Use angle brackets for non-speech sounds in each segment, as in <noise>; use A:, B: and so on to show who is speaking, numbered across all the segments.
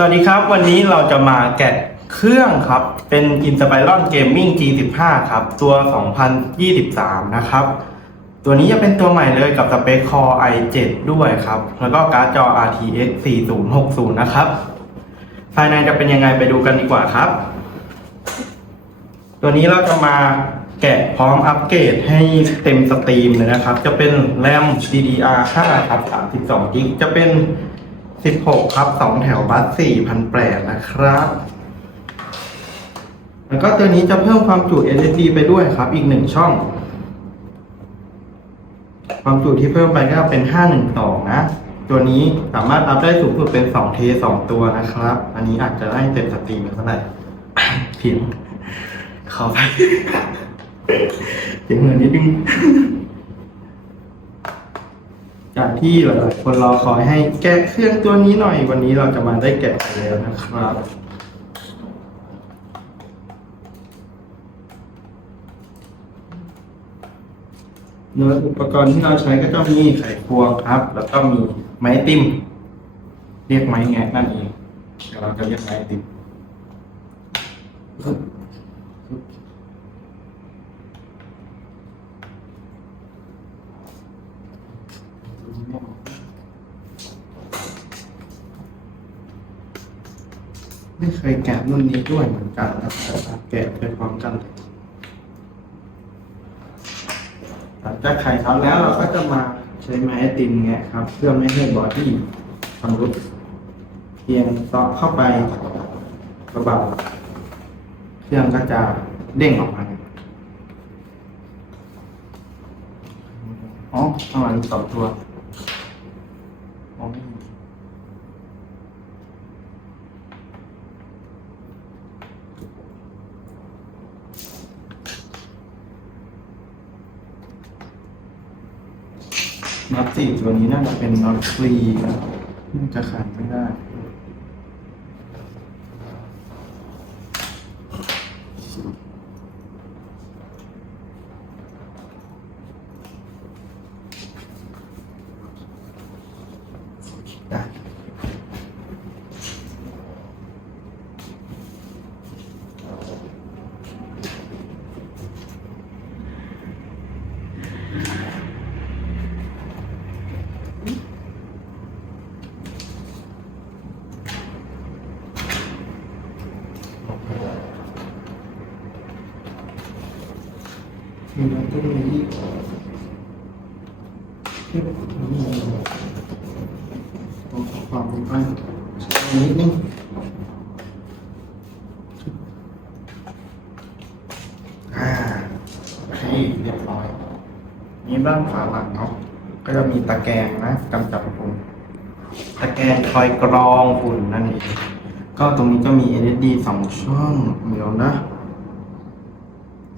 A: สวัสดีครับ วันนี้เราจะมาแกะเครื่องครับ เป็น Inspiron Gaming G15 ครับ ตัว 2023 นะครับ ตัวนี้จะเป็นตัวใหม่เลยกับสเปค Core i7 ด้วยครับ แล้วก็การ์ดจอ RTX 4060 นะครับ ภายในจะเป็นยังไงไปดูกันดีกว่าครับ ตัวนี้เราจะมาแกะพร้อมอัปเกรดให้เต็มสตรีมเลยนะครับ จะเป็นแรม DDR5 ครับ 32 g b จะเป็น 16ครับ2แถวบัส4,000แปดนะครับ แล้วก็ตัวนี้จะเพิ่มความจุ SSD ไปด้วยครับ อีกหนึ่งช่อง ความจุที่เพิ่มไปก็เป็น512นะ ตัวนี้สามารถอัพได้สูงสุดเป็น2เท2ตัวนะครับ อันนี้อาจจะได้เต็มสตรีมเท่าไหร่พิมพ์เข้าไปเสียงเหมือนนิดนึง จากที่หลายๆคนรอคอยให้แกะเครื่องตัวนี้หน่อย วันนี้เราจะมาได้แกะกันแล้วนะครับโดยอุปกรณ์ที่เราใช้ก็จะมีไขควงครับ แล้วก็มีไม้ติมเรียกไม้แงะนั่นเองเดี๋ยวเราจะเรียกไม้ติม ไม่เคยแกะรุ่นนี้ด้วยเหมือนกันนะครับแกะไปพร้อมกันเลยหลังจากไข่เขาแล้วเราก็จะมาใช้ไม้ติมแงะครับ เพื่อไม่ให้บอดี้ชำรุดเพียงซาะเข้าไปเบาๆเครื่องก็จะเด้งออกมาอ๋อประมาณสองตัวอ๋อไม่มี น็อตสี่ตัวนี้น่าจะเป็นน็อตฟรีนะน่จะขาดไม่ได้ มีน้ำต้มนี้ที่นี่ต้องความรู้บ้างนิดนึงอ่าให้เรียบร้อย นี่ด้านฝาหลังเนาะก็จะมีตะแกรงนะกำจัดฝุ่นตะแกรงคอยกรองฝุ่นนั่นเองก็ตรงนี้ก็มี LED สองช่องเดี๋ยวนะ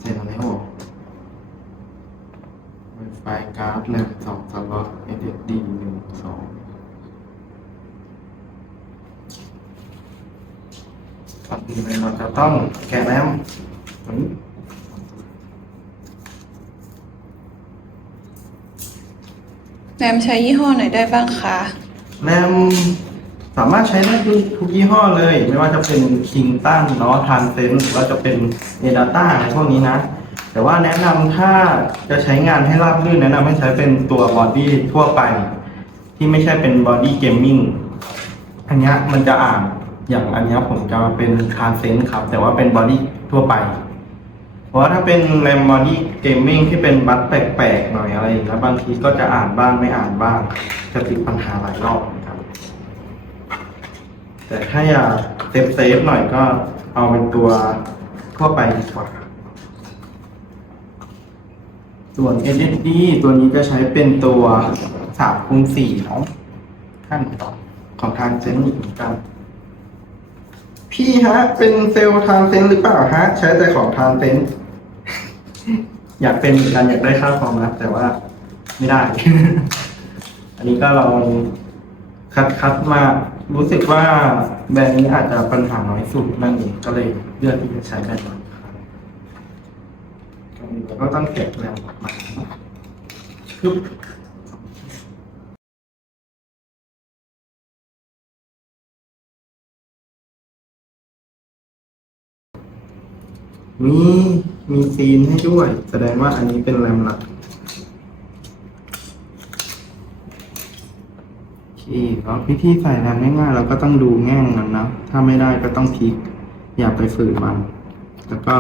A: เสร็จแล้ว Wi-Fi การ์ดแรมสองสล็อต SSD หนึ่งสองก่อนอื่นเลยเราจะต้องแกะแรมตัวนี้
B: แรมใช้ยี่ห้อไหนได้บ้างคะ
A: แรมสามารถใช้ได้ทุกยี่ห้อเลย ไม่ว่าจะเป็น King ตั้งเนาะทานเซนหรือว่าจะเป็น a d a t a อะไรพวกนี้นะ แต่ว่าแนะนำถ้าจะใช้งานให้ราบรื่นแนะนำให้ใช้เป็นตัวบอดี้ทั่วไป ที่ไม่ใช่เป็นบอดี้เกมมิ่งอันเนี้ยมันจะอ่านอย่างอันเนี้ยผมจะเป็นทาเซนครับ แต่ว่าเป็นบอดี้ทั่วไป เพราะว่าถ้าเป็นแรมบอดี้เกมมิ่งที่เป็นบัตแปลกๆหน่อยอะไรอย่างเงี้ยบางทีก็จะอ่านบ้างไม่อ่านบ้าง จะติดปัญหาหลายรอบนะครับ แต่ถ้าอยากเซฟเซฟๆหน่อยก็เอาเป็นตัวทั่วไปดีกว่า ส่วน SSD ตัวนี้ก็ใช้เป็นตัว3คูณ4เนาะขั้นต่อของทางเซนต์อีกเหมือนกัน พี่ฮะ เป็นเซลล์ทางเซนต์หรือเปล่าฮะ ใช้แต่ของทางเซนต์อยากเป็นเหมือนกันอยากได้ค่าความนะแต่ว่าไม่ได้ อันนี้ก็เราคัดคัดมารู้สึกว่าแบรนด์นี้อาจจะปัญหาน้อยสุดนั่นเองก็เลยเลือกที่จะใช้แบรนด์ แล้วก็ต้องเก็บแรงออกมาคึบมีมีซีนให้ด้วย แสดงว่าอันนี้เป็นแรมหลักอีกแล้ววิธีใส่แรมง่ายๆเราก็ต้องดูแง่งมันนะ ถ้าไม่ได้ก็ต้องพลิก อย่าไปฝืนมัน แล้วก็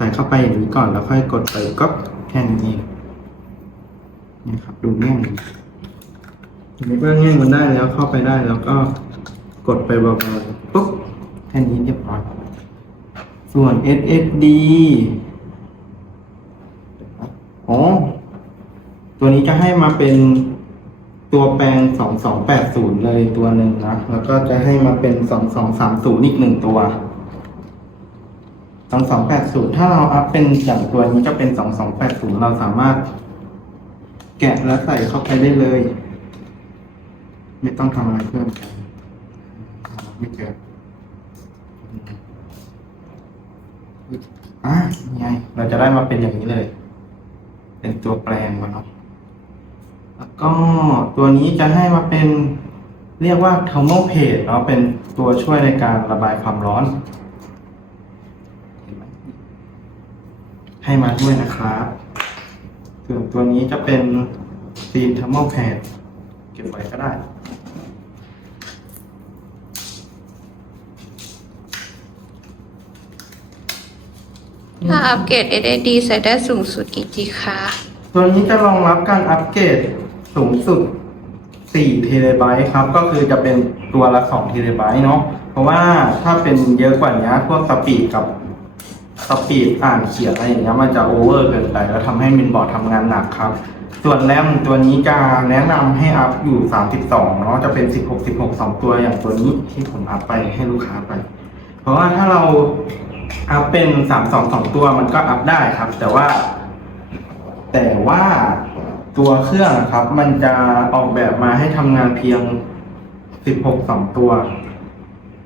A: ใส่เข้าไปอย่างนี้ก่อนแล้วค่อยกดไปก็แค่นี้เองนี่ครับดูแง่งทีนี้เมื่อแง่งมันได้แล้วเข้าไปได้แล้วก็กดไปเบาๆปุ๊บแค่นี้เรียบร้อยส่วน SSD อ๋อ ตัวนี้จะให้มาเป็นตัวแปลง 2280 เลยตัวหนึ่งนะ แล้วก็จะให้มาเป็น 2230 อีกหนึ่งตัว 2280ถ้าเราอัพเป็นอย่างตัวนี้จะเป็น2280เราสามารถ แกะแล้วใส่เข้าไปได้เลย ไม่ต้องทำอะไรเพิ่มกันไม่เจออะนี่ไงเราจะได้มาเป็นอย่างนี้เลย เป็นตัวแปลงมาเนาะแล้วก็ตัวนี้จะให้มาเป็นเรียกว่า thermal plate เนาะเป็นตัวช่วยในการระบายความร้อน เห็นไหม ให้มาด้วยนะครับส่วนตัวนี้จะเป็นซีน thermal plate เก็บไว้ก็ได้
B: ถ้าอัปเกรด SSD ใส่ได้สูงสุดกี่จีคะ
A: ตัวนี้จะรองรับการอัปเกรดสูงสุด4เทเลไบต์ครับ ก็คือจะเป็นตัวละ2เทเลไบต์เนาะเพราะว่าถ้าเป็นเยอะกว่านี้พวกสปีดกับ สปีดอ่านเขียนอะไรอย่างเงี้ยมันจะโอเวอร์เกินไปแล้วทำให้มินบอร์ดทำงานหนักครับ ส่วนแรมตัวนี้จะแนะนำให้อัพอยู่ 32เนาะจะเป็น 16 16 2 ตัวอย่างตัวนี้ที่ผมอัพไปให้ลูกค้าไป เพราะว่าถ้าเราอัพเป็น 3 2 2 ตัวมันก็อัพได้ครับ แต่ว่า แต่ว่าตัวเครื่องครับ มันจะออกแบบมาให้ทำงานเพียง 16 2 ตัว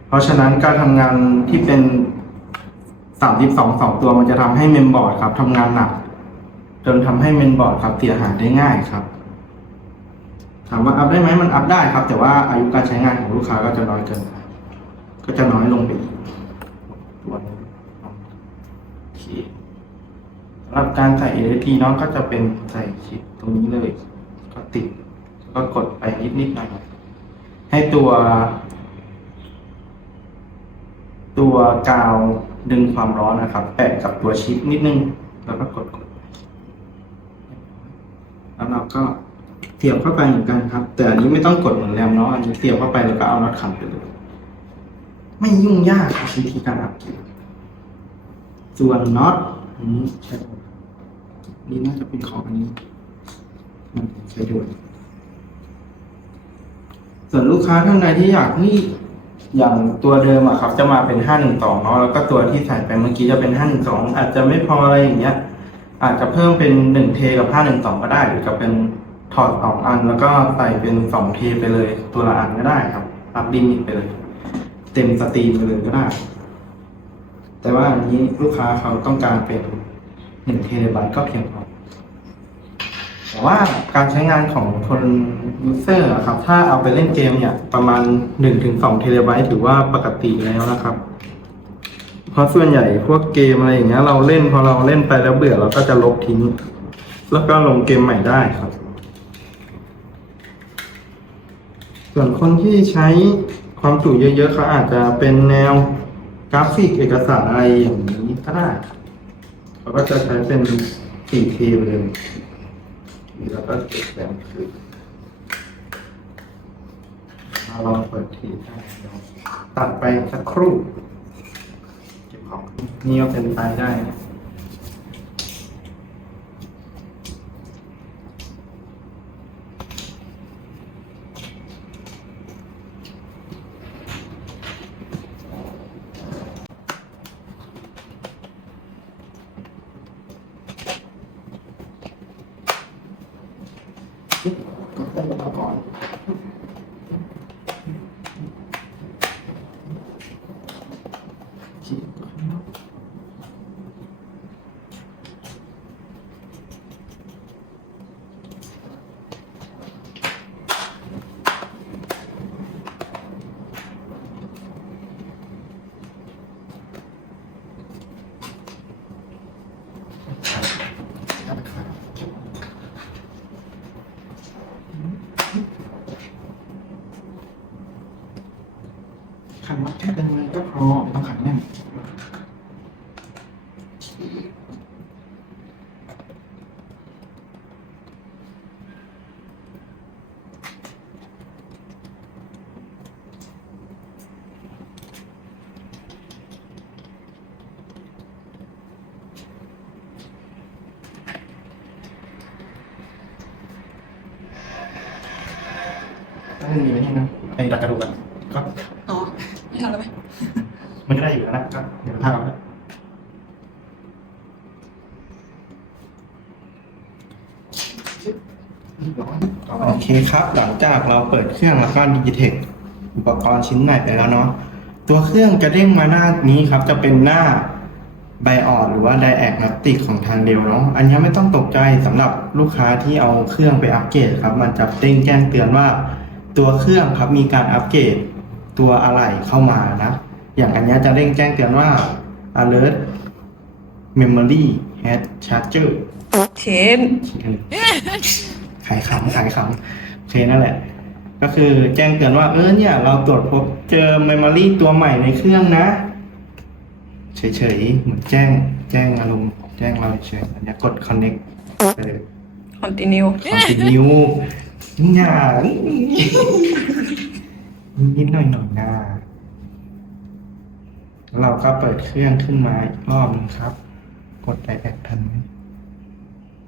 A: เพราะฉะนั้นการทำงานที่เป็น 32 2 ตัวมันจะทำให้เมมบอร์ดครับทำงานหนัก จนทำให้เมมบอร์ดครับเสียหายได้ง่ายครับ ถามว่าอัพได้ไหมมันอัพได้ครับ แต่ว่าอายุการใช้งานของลูกค้าก็จะน้อยเกินก็จะน้อยลงไปอีกตัวนี้โอเคสำหรับการใส่ LED เนาะก็จะเป็นใส่ชิปตรงนี้เลย ก็ติดแล้วก็กดไปนิดนิดหน่อยให้ตัว ตัวกาว ดึงความร้อนนะครับแปะกับตัวชิปนิดนึง แล้วก็กดกดแล้วเราก็เสียบเข้าไปเหมือนกันครับ แต่อันนี้ไม่ต้องกดเหมือนแรมเนาะอันนี้เสียบเข้าไปแล้วก็เอาน็อตขันไปเลย ไม่ยุ่งยากครับวิธีการอัพเกรดส่วนน็อตนนี้ใช้นี่น่าจะเป็นของอันนี้มันใช้ด้วยส่วนลูกค้าท่านใดที่อยากนี่ อย่างตัวเดิมอะครับ จะมาเป็นห้าหนึ่งสองเนาะแล้วก็ตัวที่ใส่ไปเมื่อกี้จะเป็นห้าหนึ่งสองอาจจะไม่พออะไรอย่างเงี้ย อาจจะเพิ่มเป็นหนึ่งเทกับห้าหนึ่งสองก็ได้ หรือจะเป็นถอดสองอัน แล้วก็ใส่เป็นสองเทไปเลย ตัวละอันก็ได้ครับอัพดิมิตไปเลย เต็มสตรีมไปเลยก็ได้ แต่ว่าอันนี้ลูกค้าเขาต้องการเป็นหนึ่งเทเลไบต์ก็เพียงพอ แต่ว่าการใช้งานของคนยูเซอร์ครับ ถ้าเอาไปเล่นเกมเนี่ย ประมาณหนึ่งถึงสองเทเลไบต์ถือว่าปกติแล้วนะครับ เพราะส่วนใหญ่พวกเกมอะไรอย่างเงี้ย เราเล่นพอเราเล่นไปแล้วเบื่อเราก็จะลบทิ้ง แล้วก็ลงเกมใหม่ได้ครับ ส่วนคนที่ใช้ความจุเยอะๆเขาอาจจะเป็นแนวกราฟิกเอกสารอะไรอย่างนี้ก็ได้เขาก็จะใช้เป็น 4K ไปเลย แล้วก็เก็บแบงคืนมาลองเปิดทีได้ตัดไปสักครู่ เก็บของนี่ก็เป็นไปได้นะ Thank <laughs> you. ถ้ามันมีไว้นี่นะไอ้ดักกระดูกอะก็
B: อ๋อไม่เอาแล้วไหม
A: มันก็ได้อยู่แล้วนะก็เดี๋ยวถ้าเอาละโอเคครับ หลังจากเราเปิดเครื่องแล้วก็ดิจิเทคอุปกรณ์ชิ้นใหม่ไปแล้วเนาะตัวเครื่องจะเด้งมาหน้านี้ครับ จะเป็นหน้าไบออดหรือว่าไดแอกนัติกของทางเดียวเนาะอันนี้ไม่ต้องตกใจสำหรับลูกค้าที่เอาเครื่องไปอัปเกรดครับ มันจะเด้งแจ้งเตือนว่า ตัวเครื่องครับมีการอัปเกรดตัวอะไหล่เข้ามานะ อย่างอันเนี้ยจะเร่งแจ้งเตือนว่า alert memory has charger
B: เทน
A: ขายขำขายขำโอเคนั่นแหละ ก็คือแจ้งเตือนว่าเออเนี่ย เราตรวจพบเจอ memory ตัวใหม่ในเครื่องนะ เฉยๆเหมือนแจ้งแจ้งอารมณ์แจ้งเราเฉยๆอันเนี้ยกด connect ไปเลย
B: คอ นติเนีย
A: continue อย่างนิดหน่อยหนะแล้าเราก็เปิดเครื่องขึ้นมาอีกรอบนึงครับ กดไปแอดทันไหม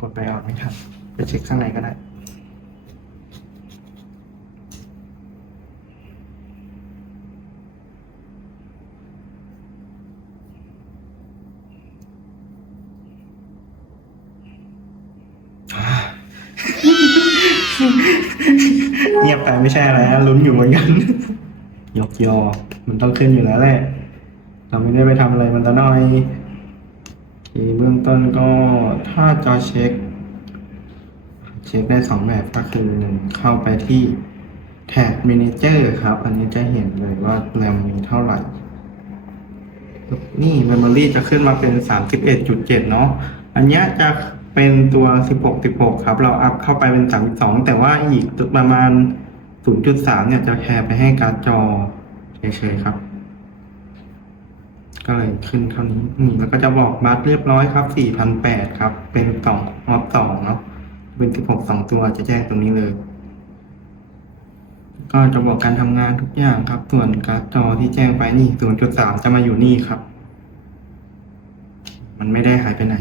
A: กดไปออกไม่ทันไปเช็คข้างในก็ได้ เงียบไปไม่ใช่อะไรนะลุ้นอยู่เหมือนกันยกยอ มันต้องขึ้นอยู่แล้วแหละ เราไม่ได้ไปทำอะไรมันตะน้อยโอเคเบื้องต้นก็ถ้าจะเช็ค เช็คได้สองแบบก็คือหนึ่งเข้าไปที่แท็ก Manager ครับ อันนี้จะเห็นเลยว่าแรมมีเท่าไหร่ นี่ Memory จะขึ้นมาเป็น 31.7 เนาะ อันนี้จะ เป็นตัว 16 16 ครับ เราอัพเข้าไปเป็น 32 แต่ว่าอีกประมาณ 0.3 เนี่ยจะแชร์ไปให้การ์ดจอเฉยๆครับ ก็เลยขึ้นเท่านี้นี่แล้วก็จะบอกบัตรเรียบร้อยครับ 4,800 ครับ เป็นสองมอบสองเนาะเป็น 16สองตัวจะแจ้งตรงนี้เลย ก็จะบอกการทำงานทุกอย่างครับ ส่วนการ์ดจอที่แจ้งไปนี่ 0.3 จะมาอยู่นี่ครับ มันไม่ได้หายไปไหน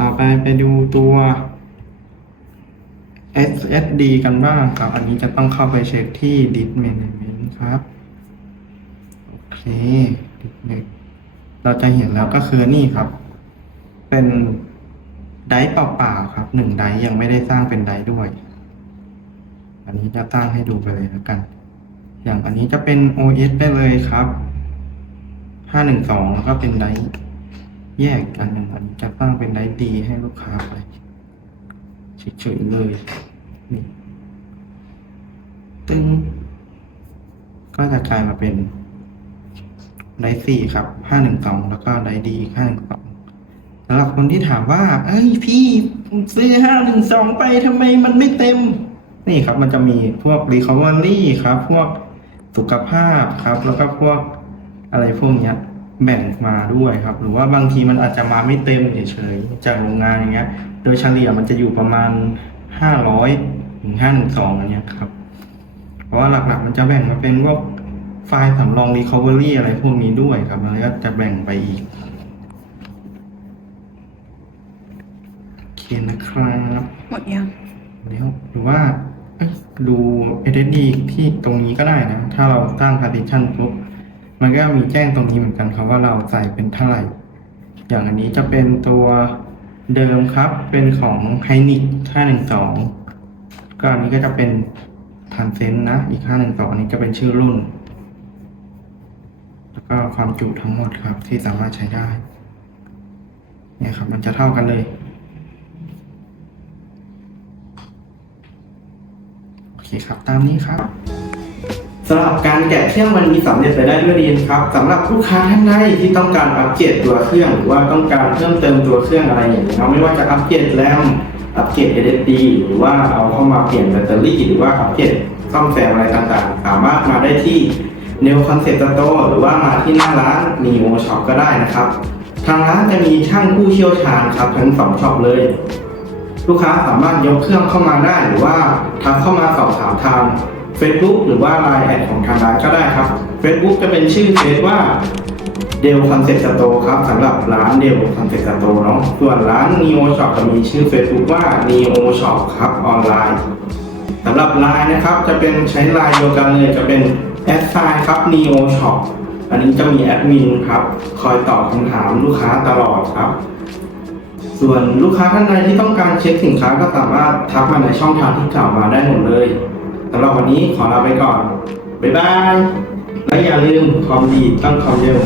A: ต่อไปไปดูตัว SSD กันบ้างครับ อันนี้จะต้องเข้าไปเช็คที่ Disk Management ครับ โอเค Disk m a n เราจะเห็นแล้วก็คือนี่ครับ เป็นไดร์เปล่าๆครับหนึ่งไดร์ยังไม่ได้สร้างเป็นไดร์ด้วย อันนี้จะตั้งให้ดูไปเลยแล้วกัน อย่างอันนี้จะเป็น OS ได้เลยครับห้าหนึ่งสองแล้วก็เป็นไดร์ แยกกันหนึ่งอันนี้จะตั้งเป็นไดร์ดีให้ลูกค้าไปเฉยๆเลยนี่ตึงก็จะกลายมาเป็นไดร์สี่ครับห้าหนึ่งสองแล้วก็ไดร์ดีห้าหนึ่งสองสำหรับคนที่ถามว่า เอ้ยพี่ซื้อห้าหนึ่งสองไปทำไมมันไม่เต็ม นี่ครับมันจะมีพวก recovery ครับ พวกสุขภาพครับ แล้วก็พวกอะไรพวกเนี้ย แบ่งมาด้วยครับ หรือว่าบางทีมันอาจจะมาไม่เต็มเฉยๆจากโรงงานอย่างเงี้ย โดยเฉลี่ยมันจะอยู่ประมาณห้าร้อยถึงห้าหนึ่งสองอันเนี้ยครับ เพราะว่าหลักๆ มันจะแบ่งมาเป็นพวกไฟล์สำรอง recovery อะไรพวกนี้ด้วยครับมันก็จะแบ่งไปอีกโอเคนะครับ
B: หมดยัง
A: เดี๋ยวหรือว่าเอ้ยดู SSD ที่ตรงนี้ก็ได้นะ ถ้าเราตั้ง partition ปุ๊บ มันก็มีแจ้งตรงนี้เหมือนกันครับว่าเราใส่เป็นเท่าไหร่ อย่างอันนี้จะเป็นตัวเดิมครับ เป็นของ h y n i x 512 ก็อันนี้ก็จะเป็นพันเซนนะ อีก 512 อันนี้จะเป็นชื่อรุ่น แล้วก็ความจุทั้งหมดครับที่สามารถใช้ได้ เนี่ยครับ มันจะเท่ากันเลยโอเคครับ ตามนี้ครับ สำหรับการแกะเครื่องวันนี้สำเร็จไปได้ด้วยดีนะครับสำหรับลูกค้าท่านใดที่ต้องการอัปเกรดตัวเครื่องหรือว่าต้องการเพิ่มเติมตัวเครื่องอะไรอย่างนี้ยไม่ว่าจะอัปเกรดแรมอัปเกรด SSD หรือว่าเอาเข้ามาเปลี่ยนแบตเตอรี่ หรือว่าอัปเกรดซ่อมแซมอะไรต่างๆ สามารถมาได้ที่ Neo Concept Store หรือว่ามาที่หน้าร้าน Neo Shop ก็ได้นะครับ ทางร้านจะมีช่างผู้เชี่ยวชาญครับทั้งสองช็อปเลย ลูกค้าสามารถยกเครื่องเข้ามาได้หรือว่าทักเข้ามาสอบถามทาง Facebook หรือว่า Line แอดของทางร้านก็ได้ครับ Facebook จะเป็นชื่อเฟซว่าเดลคอนเซ็ปต์สโตร์ครับสำหรับร้านเดลคอนเซ็ปต์สโตร์เนาะส่วนร้าน Neo Shop จะมีชื่อ Facebook ว่า Neo Shop ครับออนไลน์สำหรับ Line นะครับจะเป็นใช้ Line เดียวกันเลยจะเป็นแอดไซน์ครับ Neo Shop อันนี้จะมีแอดมินครับ คอยตอบคำถามลูกค้าตลอดครับ ส่วนลูกค้าท่านใดที่ต้องการเช็คสินค้าก็สามารถทักมาในช่องทางที่กล่าวมาได้หมดเลย สำหรับวันนี้ขอลาไปก่อน บ๊ายบาย และอย่าลืมความดีต้องความเร็ว